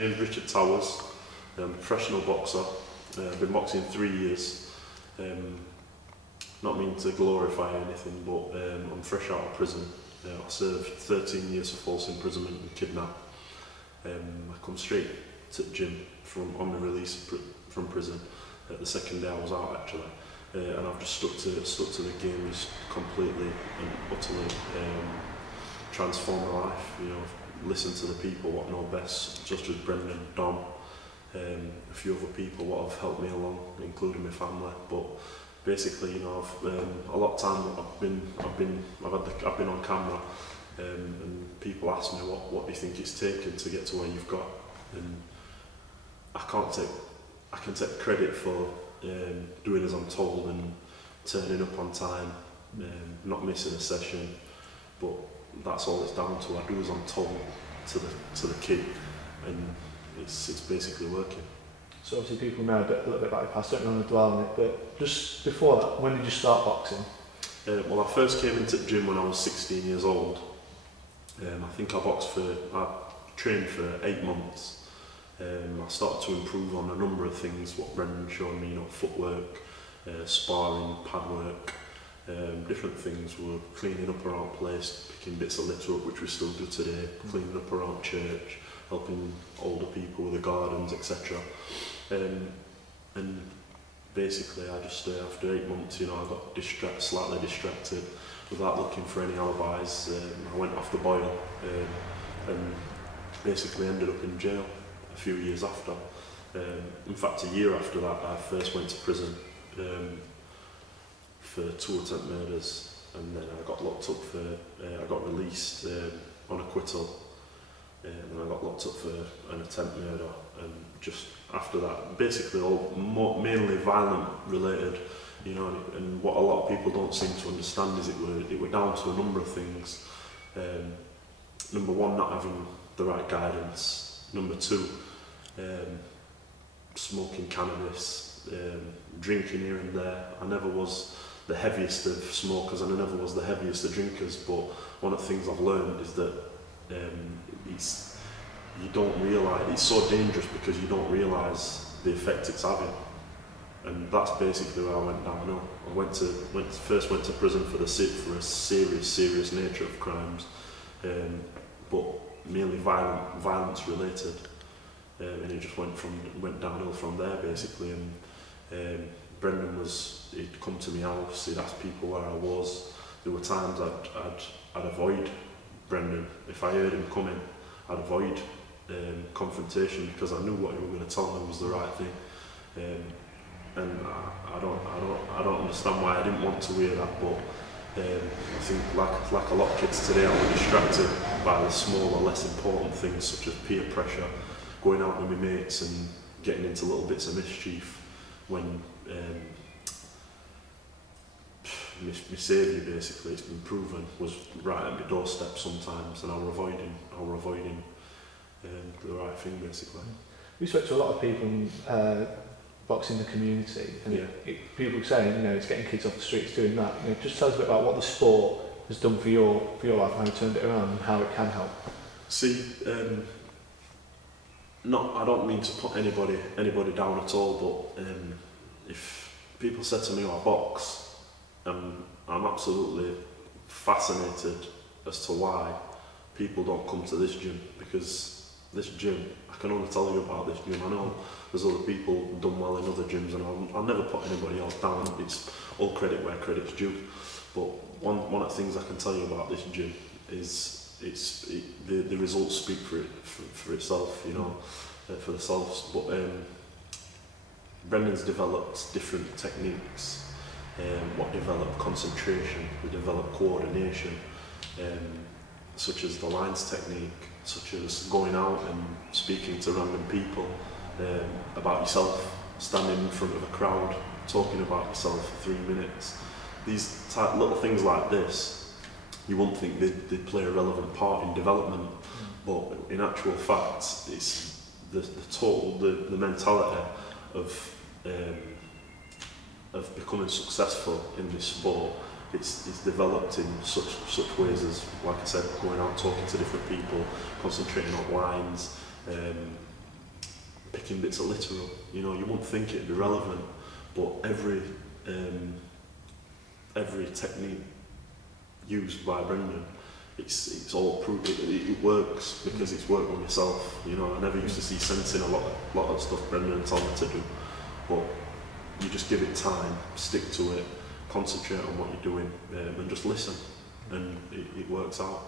My name's Richard Towers. I'm a professional boxer. I've been boxing 3 years. Not mean to glorify anything, but I'm fresh out of prison. I served 13 years for false imprisonment and kidnap. I come straight to the gym on the release from prison. The second day I was out actually, and I've just stuck to the game. Just completely and utterly transformed my life. You know, listen to the people what know best, such as Brendan, Dom, a few other people what have helped me along, including my family. But basically, you know, I've a lot of time I've been on camera, and people ask me what do you think it's taken to get to where you've got, and I can take credit for doing as I'm told and turning up on time, not missing a session, but that's all it's down to. I do as I'm told to the key, and it's basically working. So obviously people know a little bit about your past, don't want to dwell on it, but just before that, when did you start boxing? Well, I first came into the gym when I was 16 years old. I think I trained for 8 months. I started to improve on a number of things, what Brendan showed me, you know, footwork, sparring, pad work, different things. We were cleaning up around place, picking bits of litter up, which we still do today, cleaning up around church, helping older people with the gardens, etc. And basically I just, after 8 months, you know, I got slightly distracted without looking for any alibis. I went off the boil and basically ended up in jail a few years after. In fact, a year after that, I first went to prison for 2 attempt murders, and then I got locked up for, I got released on acquittal, and then I got locked up for an attempt murder, and just after that, basically all mainly violent related, you know, and what a lot of people don't seem to understand is it were down to a number of things. Number one, not having the right guidance. Number two, smoking cannabis, drinking here and there. I never was the heaviest of smokers and I never was the heaviest of drinkers, but one of the things I've learned is that you don't realise, it's so dangerous because you don't realise the effect it's having. And that's basically where I went downhill. I first went to prison for a serious nature of crimes, but mainly violence related, and it just went downhill from there basically. And Brendan he'd come to my house, he'd ask people where I was. There were times I'd avoid Brendan. If I heard him coming, I'd avoid confrontation because I knew what he was going to tell me was the right thing. And I don't understand why I didn't want to hear that, but I think like a lot of kids today, I was distracted by the smaller, less important things such as peer pressure, going out with my mates and getting into little bits of mischief, when my saviour basically, it's been proven, was right at my doorstep sometimes, and I were avoiding the right thing basically. We spoke to a lot of people in boxing the community, and yeah. People saying, you know, it's getting kids off the streets doing that. You know, just tell us a bit about what the sport has done for your life, how you turned it around, and how it can help. See, I don't mean to put anybody down at all, but if people said to me, "I box," I'm absolutely fascinated as to why people don't come to this gym, because this gym, I can only tell you about this gym. I know there's other people done well in other gyms, and I'll never put anybody else down. It's all credit where credit's due. But one of the things I can tell you about this gym is the results speak for itself, you know, for themselves. But Brendan's developed different techniques. What developed concentration, we developed coordination, such as the lines technique, such as going out and speaking to random people about yourself, standing in front of a crowd, talking about yourself for 3 minutes. These little things like this, you wouldn't think they'd play a relevant part in development, but in actual fact, it's the mentality of becoming successful in this sport. It's developed in such ways as, like I said, going out talking to different people, concentrating on lines, taking bits of literal. You know, you wouldn't think it'd be relevant, but every technique used by Brendan, it's all proved. It works because it's worked on yourself. You know, I never used to see sense in a lot of stuff Brendan told me to do, but you just give it time, stick to it, concentrate on what you're doing, and just listen, and it works out.